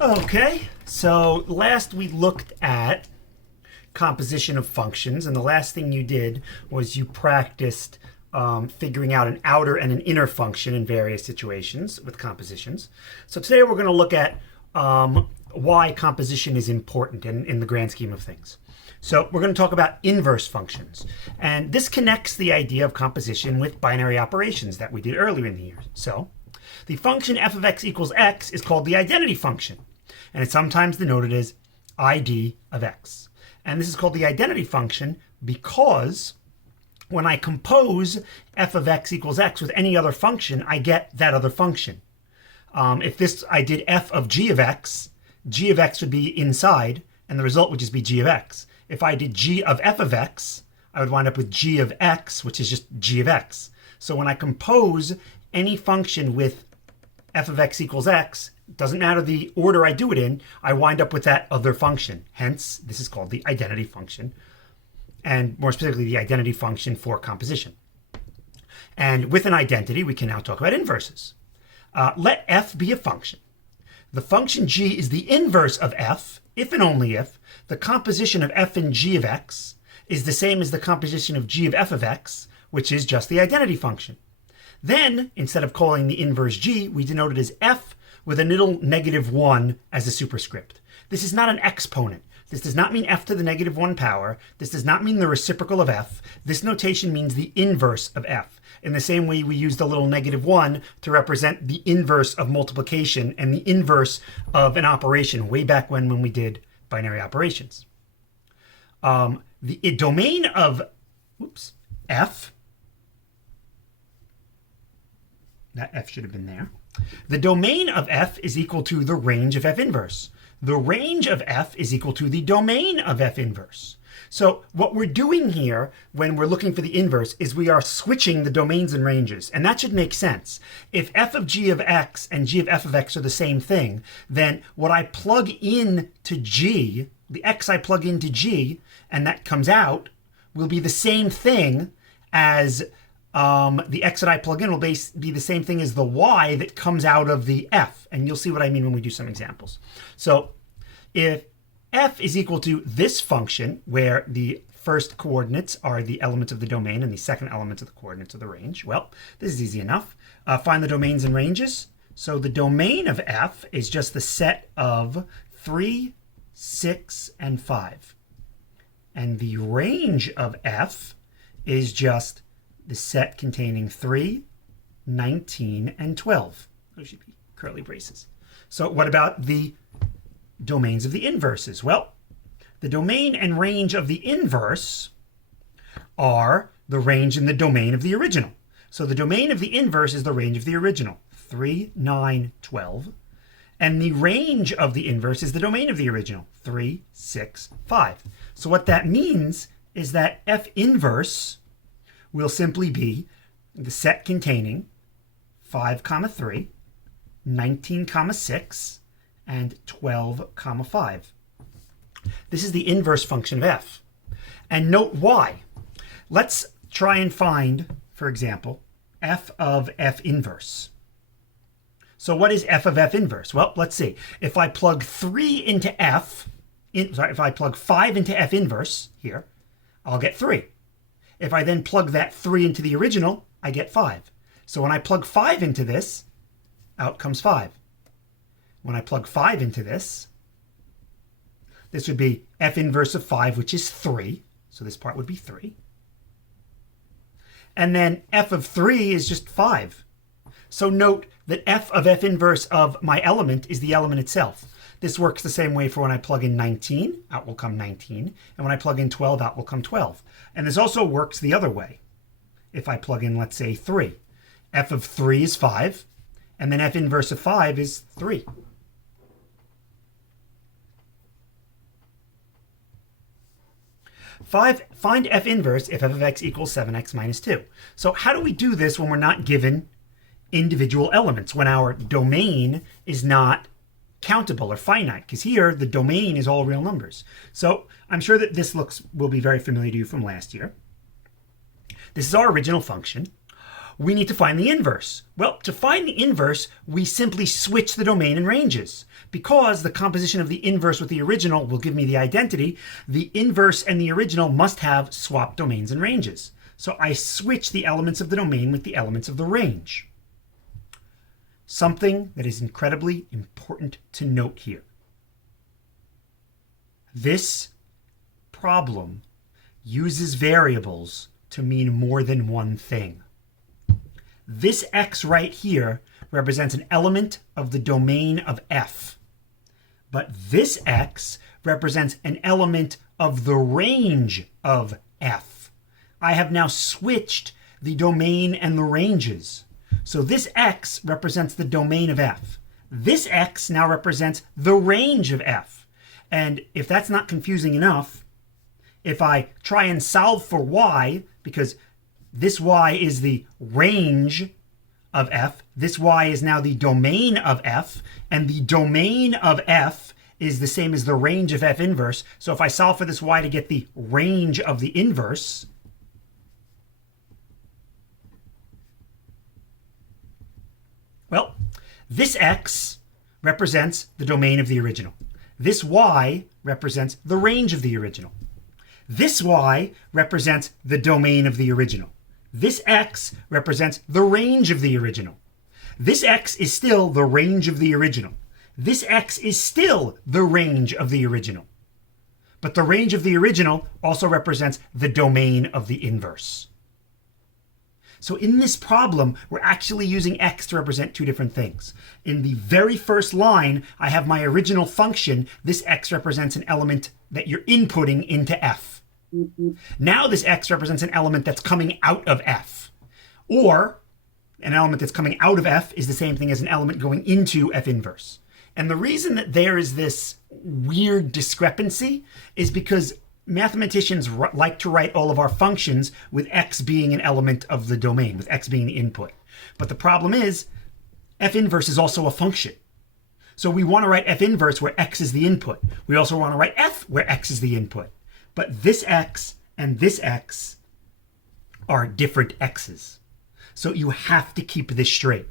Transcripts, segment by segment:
Okay, so last we looked at composition of functions, and the last thing you did was you practiced figuring out an outer and an inner function in various situations with compositions. So today we're going to look at why composition is important in the grand scheme of things. So we're going to talk about inverse functions, and this connects the idea of composition with binary operations that we did earlier in the year. So the function f of x equals x is called the identity function, and it's sometimes denoted as ID of x. And this is called the identity function because when I compose f of x equals x with any other function, I get that other function. If I did f of g of x would be inside, and the result would just be g of x. If I did g of f of x, I would wind up with g of x, which is just g of x. So when I compose any function with f of x equals x, doesn't matter the order I do it in, I wind up with that other function. Hence, this is called the identity function, and more specifically, the identity function for composition. And with an identity, we can now talk about inverses. Let f be a function. The function g is the inverse of f, if and only if the composition of f and g of x is the same as the composition of g of f of x, which is just the identity function. Then, instead of calling the inverse g, we denote it as f with a little -1 as a superscript. This is not an exponent. This does not mean f to the -1 power. This does not mean the reciprocal of f. This notation means the inverse of f. In the same way we use the little -1 to represent the inverse of multiplication and the inverse of an operation way back when we did binary operations. The domain of f, that f should have been there. The domain of f is equal to the range of f inverse. The range of f is equal to the domain of f inverse. So what we're doing here when we're looking for the inverse is we are switching the domains and ranges, and that should make sense. If f of g of x and g of f of x are the same thing, then what I plug in to g, the x I plug into g, and that comes out, will be the same thing as the x that I plug in will be the same thing as the y that comes out of the f. And you'll see what I mean when we do some examples. So if f is equal to this function, where the first coordinates are the elements of the domain and the second elements of the coordinates of the range, well, this is easy enough. Find the domains and ranges. So the domain of f is just the set of 3, 6, and 5. And the range of f is just the set containing 3, 19, and 12. Those should be curly braces. So what about the domains of the inverses? Well, the domain and range of the inverse are the range and the domain of the original. So the domain of the inverse is the range of the original, 3, 9, 12. And the range of the inverse is the domain of the original, 3, 6, 5. So what that means is that f inverse will simply be the set containing 5, 3, 19, 6, and 12, 5. This is the inverse function of f. And note why. Let's try and find, for example, f of f inverse. So what is f of f inverse? Well, let's see. If I plug 3 into if I plug 5 into f inverse here, I'll get 3. If I then plug that 3 into the original, I get 5. So when I plug 5 into this, out comes 5. When I plug 5 into this would be f inverse of 5, which is 3. So this part would be 3. And then f of 3 is just 5. So note that f of f inverse of my element is the element itself. This works the same way for when I plug in 19, out will come 19. And when I plug in 12, out will come 12. And this also works the other way. If I plug in, let's say, 3. F of 3 is 5. And then f inverse of 5 is 3. Find f inverse if f of x equals 7x minus 2. So how do we do this when we're not given individual elements, when our domain is not countable or finite? Because here the domain is all real numbers. So I'm sure that this will be very familiar to you from last year. This is our original function. we need to find the inverse. Well, to find the inverse, we simply switch the domain and ranges. Because the composition of the inverse with the original will give me the identity, the inverse and the original must have swapped domains and ranges. So I switch the elements of the domain with the elements of the range. Something that is incredibly important to note here. This problem uses variables to mean more than one thing. This x right here represents an element of the domain of f. But this x represents an element of the range of f. I have now switched the domain and the ranges. So this x represents the domain of f. This x now represents the range of f. And if that's not confusing enough, if I try and solve for y, because this y is the range of f, this y is now the domain of f, and the domain of f is the same as the range of f inverse. So if I solve for this y to get the range of the inverse, well, this x represents the domain of the original. This y represents the range of the original. This y represents the domain of the original. This x represents the range of the original. This x is still the range of the original. This x is still the range of the original. But the range of the original also represents the domain of the inverse. So in this problem, we're actually using x to represent two different things. In the very first line, I have my original function. This x represents an element that you're inputting into f. Now this x represents an element that's coming out of f. Or an element that's coming out of f is the same thing as an element going into f inverse. And the reason that there is this weird discrepancy is because mathematicians like to write all of our functions with x being an element of the domain, with x being the input. But the problem is, f inverse is also a function. So we want to write f inverse where x is the input. We also want to write f where x is the input. But this x and this x are different x's. So you have to keep this straight.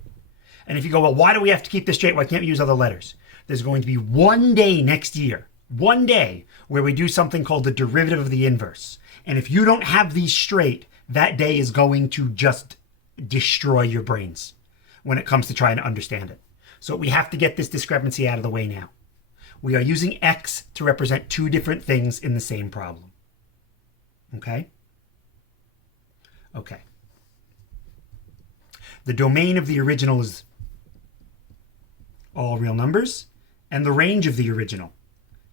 And if you go, well, why do we have to keep this straight? Why can't we use other letters? There's going to be one day next year, one day, where we do something called the derivative of the inverse. And if you don't have these straight, that day is going to just destroy your brains when it comes to trying to understand it. So we have to get this discrepancy out of the way now. We are using x to represent two different things in the same problem. Okay? Okay. The domain of the original is all real numbers, and the range of the original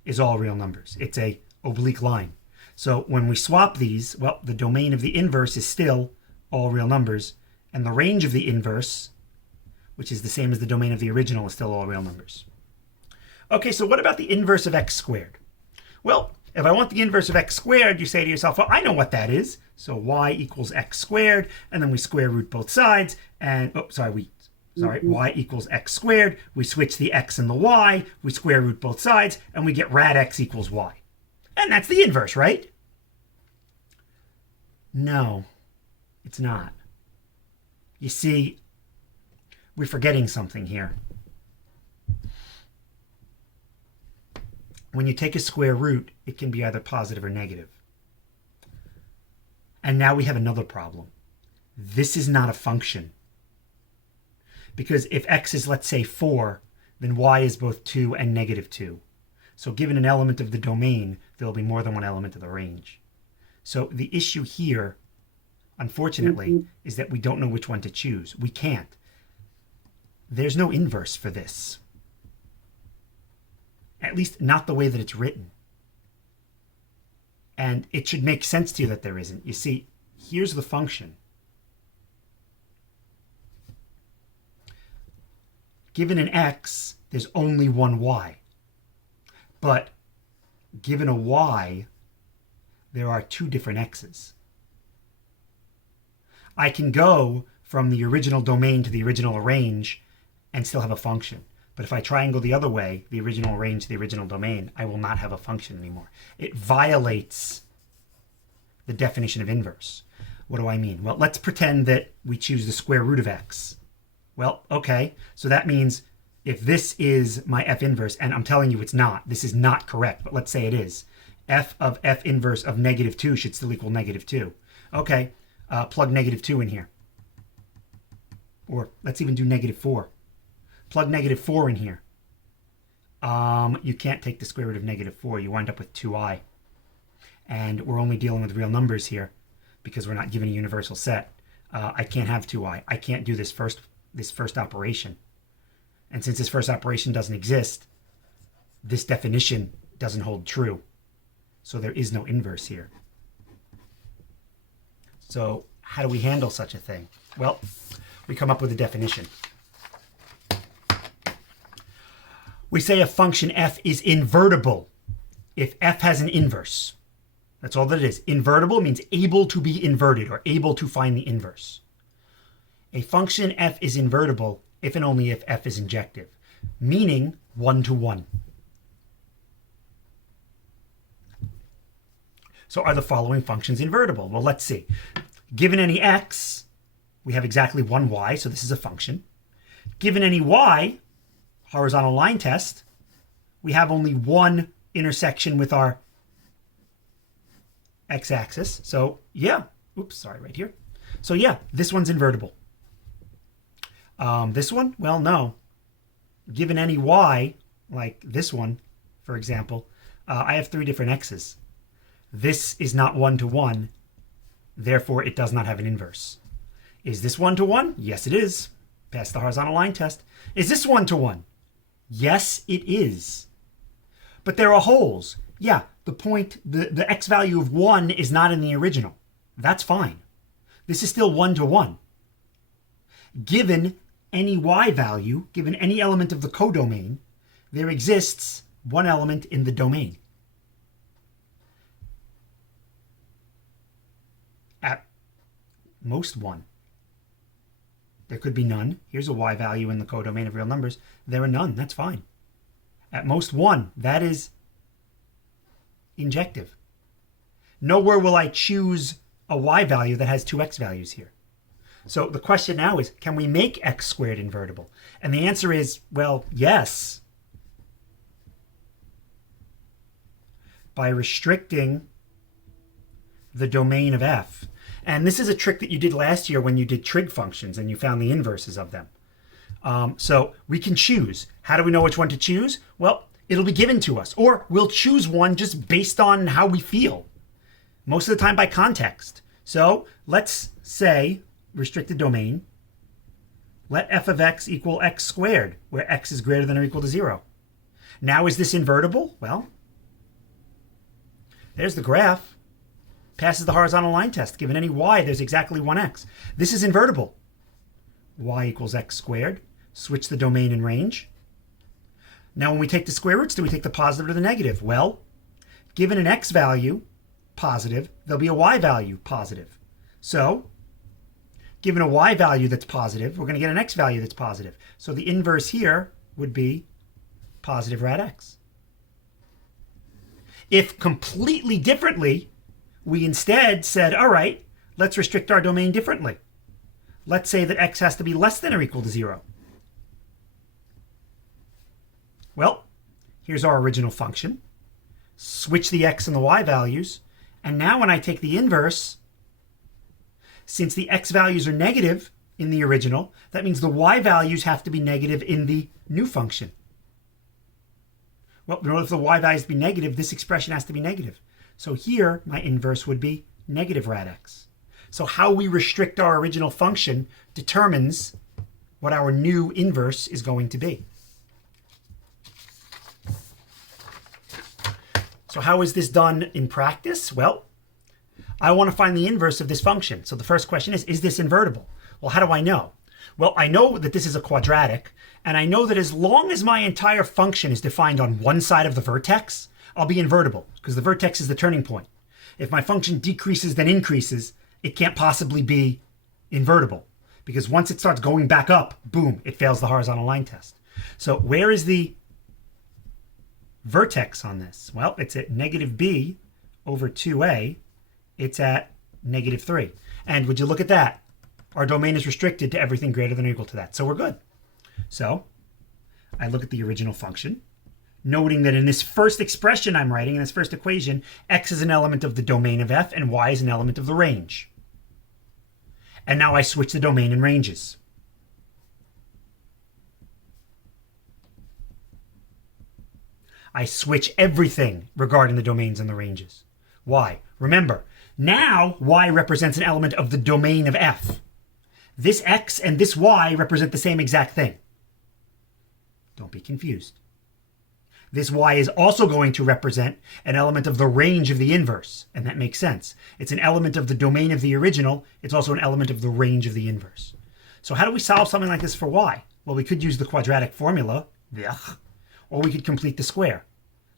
is all real numbers. It's a oblique line. So when we swap these, well, the domain of the inverse is still all real numbers, and the range of the inverse, which is the same as the domain of the original, is still all real numbers. Okay, so what about the inverse of x squared? Well, if I want the inverse of x squared, you say to yourself, well, I know what that is. So y equals x squared, and then we square root both sides, and, y equals x squared. We switch the x and the y, we square root both sides, and we get rad x equals y. And that's the inverse, right? No, it's not. You see, we're forgetting something here. When you take a square root, it can be either positive or negative. And now we have another problem. This is not a function. Because if x is, let's say, 4, then y is both 2 and negative 2. So given an element of the domain, there will be more than one element of the range. So the issue here, unfortunately, is that we don't know which one to choose. We can't. There's no inverse for this. At least not the way that it's written. And it should make sense to you that there isn't. You see, here's the function. Given an x, there's only one y. But given a y, there are two different x's. I can go from the original domain to the original range and still have a function. But if I try and go the other way, the original range to the original domain, I will not have a function anymore. It violates the definition of inverse. What do I mean? Well, let's pretend that we choose the square root of x. Well, okay, so that means if this is my f inverse, and I'm telling you it's not, this is not correct, but let's say it is, f of f inverse of -2 should still equal -2. Okay, plug -2 in here. Or let's even do -4. Plug -4 in here. You can't take the square root of -4. You wind up with 2i. And we're only dealing with real numbers here because we're not given a universal set. I can't have 2i. I can't do this first operation. And since this first operation doesn't exist, this definition doesn't hold true. So there is no inverse here. So how do we handle such a thing? Well, we come up with a definition. We say a function f is invertible if f has an inverse. That's all that it is. Invertible means able to be inverted or able to find the inverse. A function f is invertible if and only if f is injective, meaning 1-to-1. So are the following functions invertible? Well, let's see. Given any x, we have exactly one y, so this is a function. Given any y, horizontal line test, we have only one intersection with our x-axis. So yeah, oops, sorry, right here. So yeah, this one's invertible. This one, well, no. Given any y, like this one, for example, I have 3 different x's. This is not 1-to-1, therefore it does not have an inverse. Is this 1-to-1? Yes, it is. Pass the horizontal line test. Is this 1-to-1? Yes, it is. But there are holes. Yeah, the x value of 1 is not in the original. That's fine. This is still 1-to-1. Given any y value, given any element of the codomain, there exists one element in the domain. At most one. There could be none. Here's a y value in the codomain of real numbers. There are none. That's fine. At most one. That is injective. Nowhere will I choose a y value that has 2 x values here. So the question now is, can we make x squared invertible? And the answer is, well, yes. By restricting the domain of f. And this is a trick that you did last year when you did trig functions and you found the inverses of them. So we can choose. How do we know which one to choose? Well, it'll be given to us. Or we'll choose one just based on how we feel. Most of the time by context. So let's say, restricted domain, let f of x equal x squared, where x is greater than or equal to 0. Now is this invertible? Well, there's the graph. Passes the horizontal line test. Given any y, there's exactly one x. This is invertible. Y equals x squared. Switch the domain and range. Now when we take the square roots, do we take the positive or the negative? Well, given an x value, positive, there'll be a y value, positive. So, given a y value that's positive, we're going to get an x value that's positive. So the inverse here would be positive rad x. If completely differently, we instead said, all right, let's restrict our domain differently. Let's say that x has to be less than or equal to 0. Well, here's our original function. Switch the x and the y values. And now when I take the inverse, since the x values are negative in the original, that means the y values have to be negative in the new function. Well, in order for the y values to be negative, this expression has to be negative. So here, my inverse would be negative rad x. So how we restrict our original function determines what our new inverse is going to be. So how is this done in practice? Well, I want to find the inverse of this function. So the first question is this invertible? Well, how do I know? Well, I know that this is a quadratic, and I know that as long as my entire function is defined on one side of the vertex, I'll be invertible, because the vertex is the turning point. If my function decreases then increases, it can't possibly be invertible, because once it starts going back up, boom, it fails the horizontal line test. So where is the vertex on this? Well, it's at negative b over 2a. It's at negative 3. And would you look at that? Our domain is restricted to everything greater than or equal to that. So we're good. So I look at the original function, noting that in this first expression I'm writing, in this first equation, x is an element of the domain of f and y is an element of the range. And now I switch the domain and ranges. I switch everything regarding the domains and the ranges. Why? Remember, now y represents an element of the domain of f. This x and this y represent the same exact thing. Don't be confused. This y is also going to represent an element of the range of the inverse, and that makes sense. It's an element of the domain of the original. It's also an element of the range of the inverse. So how do we solve something like this for y? Well, we could use the quadratic formula, or we could complete the square.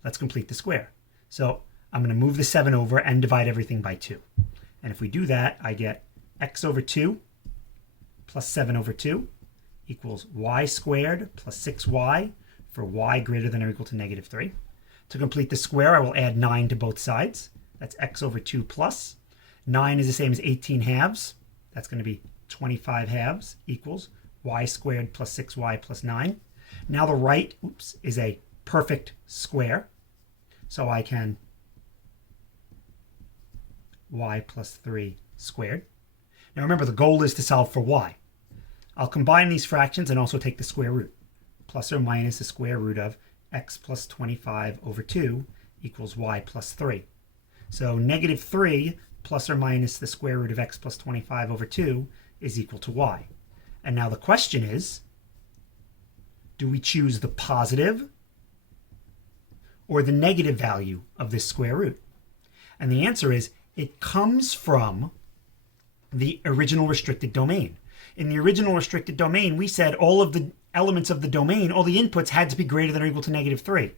Let's complete the square. So I'm going to move the 7 over and divide everything by 2. And if we do that, I get x over 2 plus 7 over 2 equals y squared plus 6y for y greater than or equal to negative 3. To complete the square, I will add 9 to both sides. That's x over 2 plus. 9 is the same as 18 halves. That's going to be 25 halves equals y squared plus 6y plus 9. Now the right, is a perfect square. So I can y plus 3 squared. Now remember, the goal is to solve for y. I'll combine these fractions and also take the square root. Plus or minus the square root of x plus 25 over 2 equals y plus 3. So negative 3 plus or minus the square root of x plus 25 over 2 is equal to y. And now the question is, do we choose the positive or the negative value of this square root? And the answer is, it comes from the original restricted domain. In the original restricted domain, we said all of the elements of the domain, all the inputs had to be greater than or equal to negative 3.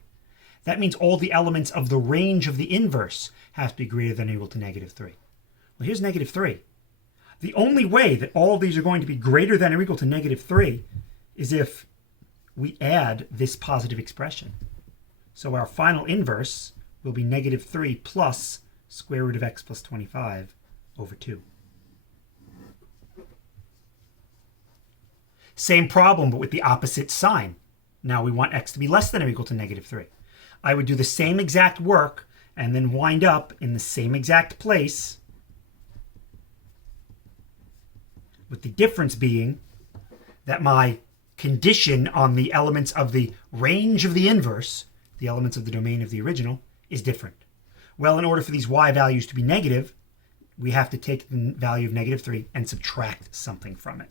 That means all the elements of the range of the inverse have to be greater than or equal to negative 3. Well, here's negative 3. The only way that all of these are going to be greater than or equal to negative 3 is if we add this positive expression. So our final inverse will be negative 3 plus square root of x plus 25 over 2. Same problem, but with the opposite sign. Now we want x to be less than or equal to negative 3. I would do the same exact work and then wind up in the same exact place, with the difference being that my condition on the elements of the range of the inverse, the elements of the domain of the original, is different. Well, in order for these y values to be negative, we have to take the value of negative 3 and subtract something from it.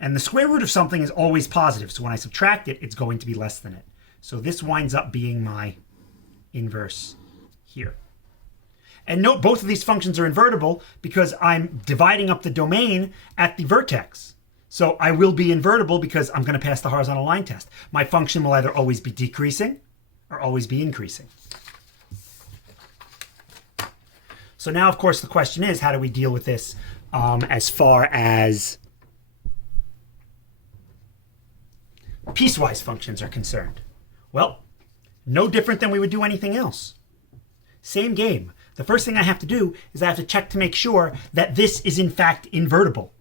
And the square root of something is always positive, so when I subtract it, it's going to be less than it. So this winds up being my inverse here. And note, both of these functions are invertible because I'm dividing up the domain at the vertex. So I will be invertible because I'm going to pass the horizontal line test. My function will either always be decreasing or always be increasing. So now, of course, the question is, how do we deal with this as far as piecewise functions are concerned? Well, no different than we would do anything else. Same game. The first thing I have to do is I have to check to make sure that this is in fact invertible.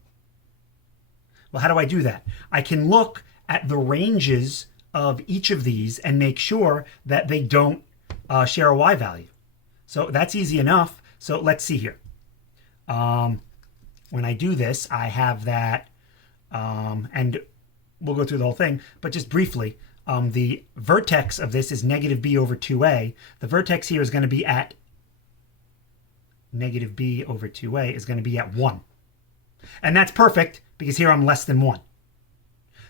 Well, how do I do that? I can look at the ranges of each of these and make sure that they don't share a y value. So that's easy enough. So let's see here. When I do this, I have that, and we'll go through the whole thing, but just briefly, the vertex of this is negative b over 2a. The vertex here is going to be at negative b over 2a is going to be at 1. And that's perfect because here I'm less than 1.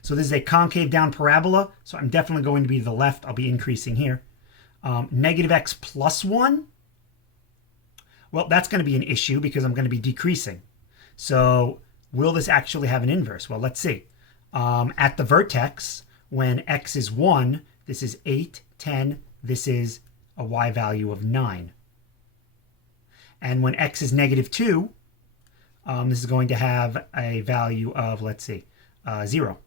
So this is a concave down parabola, so I'm definitely going to be to the left. I'll be increasing here. Negative x plus 1, well, that's going to be an issue because I'm going to be decreasing. So will this actually have an inverse? Well, let's see. At the vertex, when x is 1, this is 8, 10, this is a y value of 9. And when x is negative 2, this is going to have a value of, let's see, 0.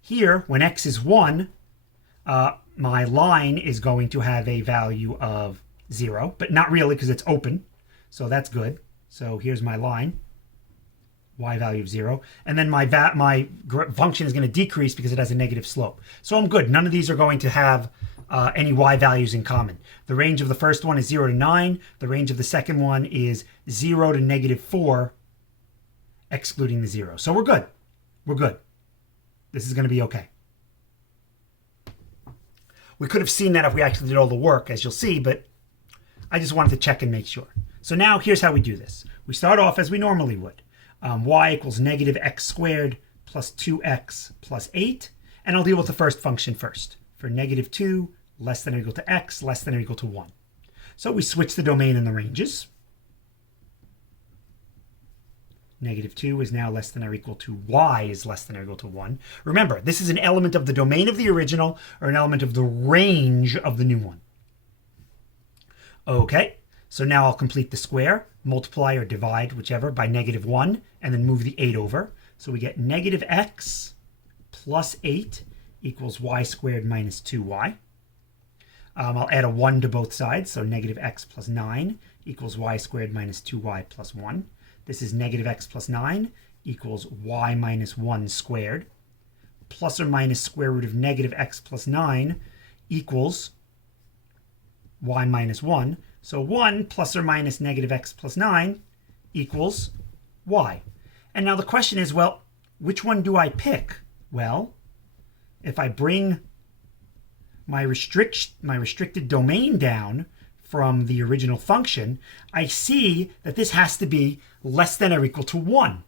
Here, when x is 1, my line is going to have a value of 0, but not really because it's open. So that's good. So here's my line, y value of 0. And then my function is going to decrease because it has a negative slope. So I'm good. None of these are going to have any y values in common. The range of the first one is 0 to 9. The range of the second one is 0 to negative 4, excluding the 0. So we're good. We're good. This is going to be okay. We could have seen that if we actually did all the work, as you'll see, but I just wanted to check and make sure. So now here's how we do this. We start off as we normally would. Y equals negative x squared plus 2x plus 8. And I'll deal with the first function first. For negative 2 less than or equal to x less than or equal to 1. So we switch the domain and the ranges. Negative 2 is now less than or equal to y is less than or equal to 1. Remember, this is an element of the domain of the original or an element of the range of the new one. Okay, so now I'll complete the square, multiply or divide, whichever, by negative 1, and then move the 8 over. So we get negative x plus 8 equals y squared minus 2y. I'll add a 1 to both sides, so negative x plus 9 equals y squared minus 2y plus 1. This is negative x plus 9 equals y minus 1 squared. Plus or minus square root of negative x plus 9 equals y minus 1. So 1 plus or minus negative x plus 9 equals y. And now the question is, well, which one do I pick? Well, if I bring my restricted domain down from the original function, I see that this has to be less than or equal to 1.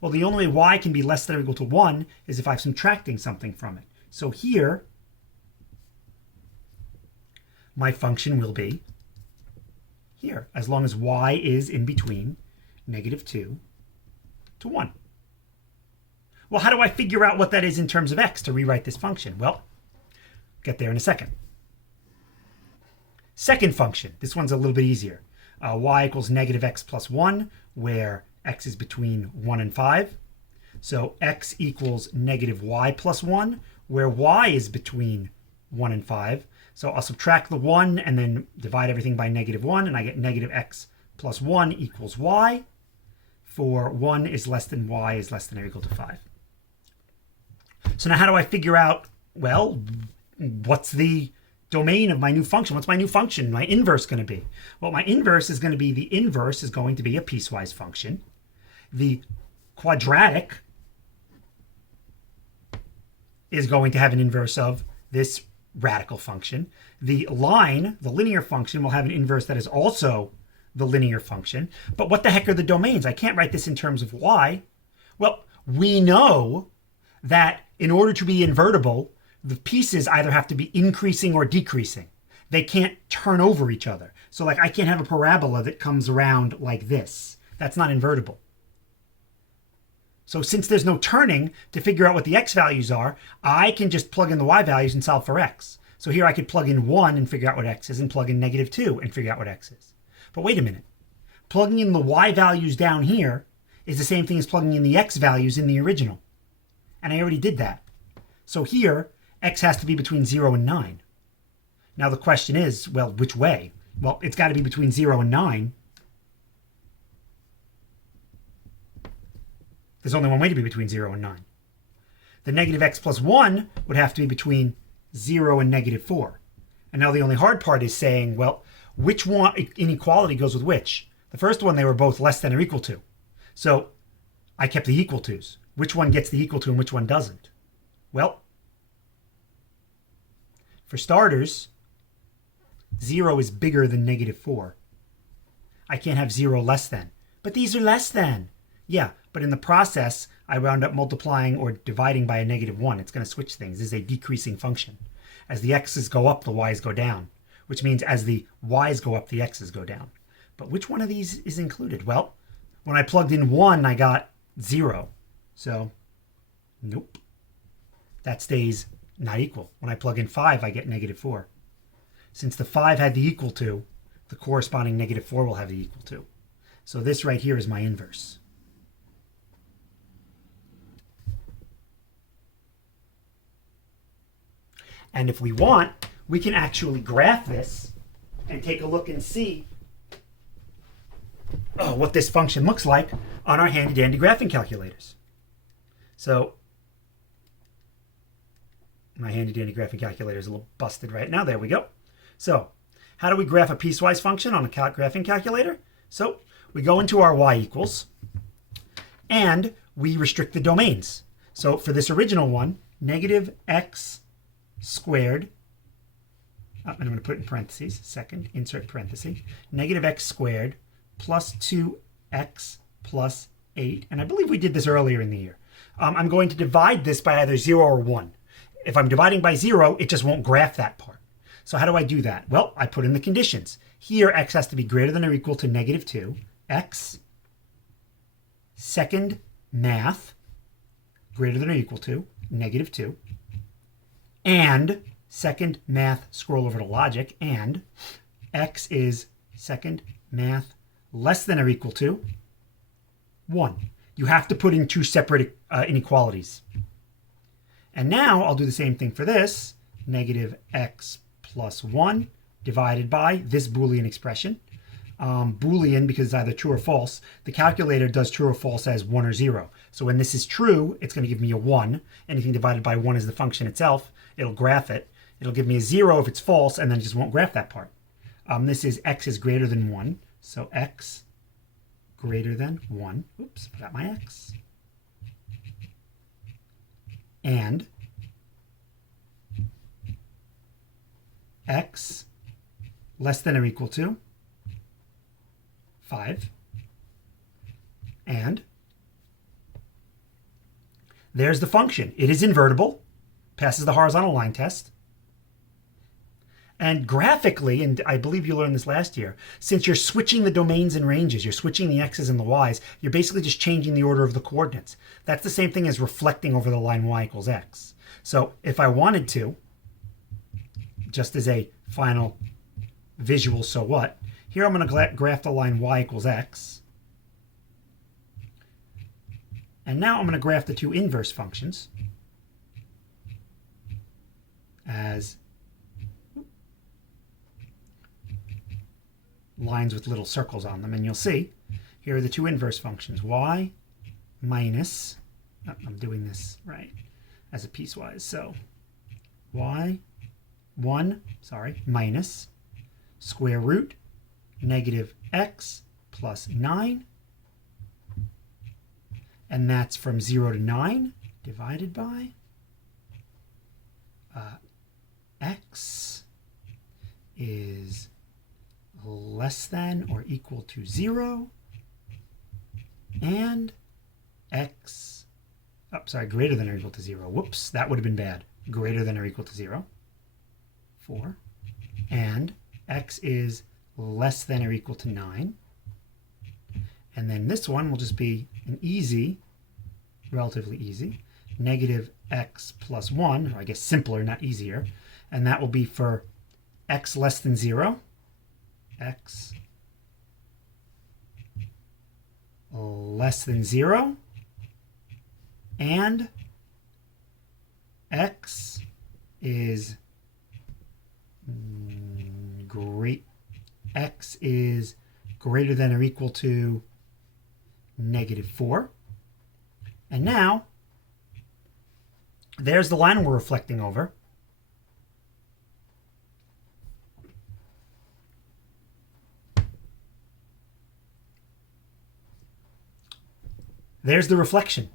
Well, the only way y can be less than or equal to 1 is if I'm subtracting something from it. So here, my function will be here, as long as y is in between negative 2 to 1. Well, how do I figure out what that is in terms of x to rewrite this function? Well, get there in a second. Second function, this one's a little bit easier. Y equals negative x plus 1, where x is between 1 and 5. So x equals negative y plus 1, where y is between 1 and 5. So I'll subtract the 1 and then divide everything by negative 1, and I get negative x plus 1 equals y, for 1 is less than y is less than or equal to 5. So now how do I figure out, well, what's the domain of my new function? What's my new function, my inverse, going to be? Well, my inverse is going to be, the inverse is going to be a piecewise function. The quadratic is going to have an inverse of this radical function. The line, the linear function, will have an inverse that is also the linear function. But what the heck are the domains? I can't write this in terms of y. Well, we know that in order to be invertible, the pieces either have to be increasing or decreasing. They can't turn over each other. So like I can't have a parabola that comes around like this. That's not invertible. So since there's no turning to figure out what the x values are, I can just plug in the y values and solve for x. So here I could plug in 1 and figure out what x is, and plug in negative 2 and figure out what x is. But wait a minute. Plugging in the y values down here is the same thing as plugging in the x values in the original. And I already did that. So here, x has to be between 0 and 9. Now the question is, well, which way? Well, it's got to be between 0 and 9. There's only one way to be between 0 and 9. The negative x plus 1 would have to be between 0 and negative 4. And now the only hard part is saying, well, which one inequality goes with which? The first one, they were both less than or equal to. So I kept the equal to's. Which one gets the equal to and which one doesn't? Well, for starters, 0 is bigger than negative 4. I can't have 0 less than. But these are less than. Yeah, but in the process, I wound up multiplying or dividing by a negative 1. It's going to switch things. This is a decreasing function. As the x's go up, the y's go down, which means as the y's go up, the x's go down. But which one of these is included? Well, when I plugged in 1, I got 0. So, nope. That stays not equal. When I plug in 5, I get negative 4. Since the 5 had the equal to, the corresponding negative 4 will have the equal to. So this right here is my inverse. And if we want, we can actually graph this and take a look and see what this function looks like on our handy dandy graphing calculators. So my handy dandy graphing calculator is a little busted right now. There we go. So how do we graph a piecewise function on a graphing calculator? So we go into our y equals and we restrict the domains. So for this original one, negative x squared, I'm going to put it in parentheses, second, insert parenthesis, negative x squared plus 2x plus 8. And I believe we did this earlier in the year. I'm going to divide this by either 0 or 1. If I'm dividing by 0, it just won't graph that part. So how do I do that? Well, I put in the conditions. Here, x has to be greater than or equal to negative 2. X, second math, greater than or equal to negative 2. And second math, scroll over to logic, and x is second math less than or equal to 1. You have to put in two separate inequalities. And now I'll do the same thing for this. Negative x plus 1 divided by this Boolean expression. Boolean because it's either true or false. The calculator does true or false as 1 or 0. So when this is true, it's going to give me a 1. Anything divided by 1 is the function itself. It'll graph it. It'll give me a 0 if it's false, and then it just won't graph that part. This is x is greater than 1. So x greater than 1. Oops, forgot my x. And x less than or equal to 5. And there's the function. It is invertible, passes the horizontal line test. And graphically, and I believe you learned this last year, since you're switching the domains and ranges, you're switching the x's and the y's, you're basically just changing the order of the coordinates. That's the same thing as reflecting over the line y equals x. So if I wanted to, just as a final visual so what, here I'm going to graph the line y equals x. And now I'm going to graph the two inverse functions as lines with little circles on them. And you'll see, here are the two inverse functions. Y minus, I'm doing this right, as a piecewise. So y, 1, minus square root negative x plus 9. And that's from 0 to 9 divided by x is less than or equal to 0 and x, greater than or equal to 0. Whoops, that would have been bad. Greater than or equal to 0. 4. And x is less than or equal to 9. And then this one will just be an easy, relatively easy, negative x plus 1, or I guess simpler, not easier. And that will be for x less than 0. X less than 0. And x is x is greater than or equal to negative 4. And now, there's the line we're reflecting over. There's the reflection.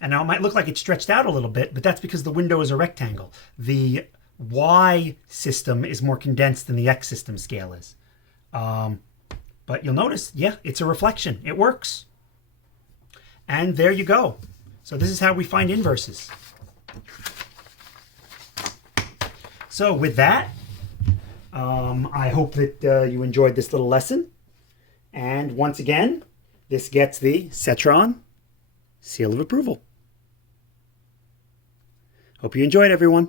And now it might look like it's stretched out a little bit, but that's because the window is a rectangle. The y system is more condensed than the x system scale is. But you'll notice, yeah, it's a reflection. It works. And there you go. So this is how we find inverses. So with that, I hope that you enjoyed this little lesson. And once again, this gets the Cetron seal of approval. Hope you enjoyed, everyone.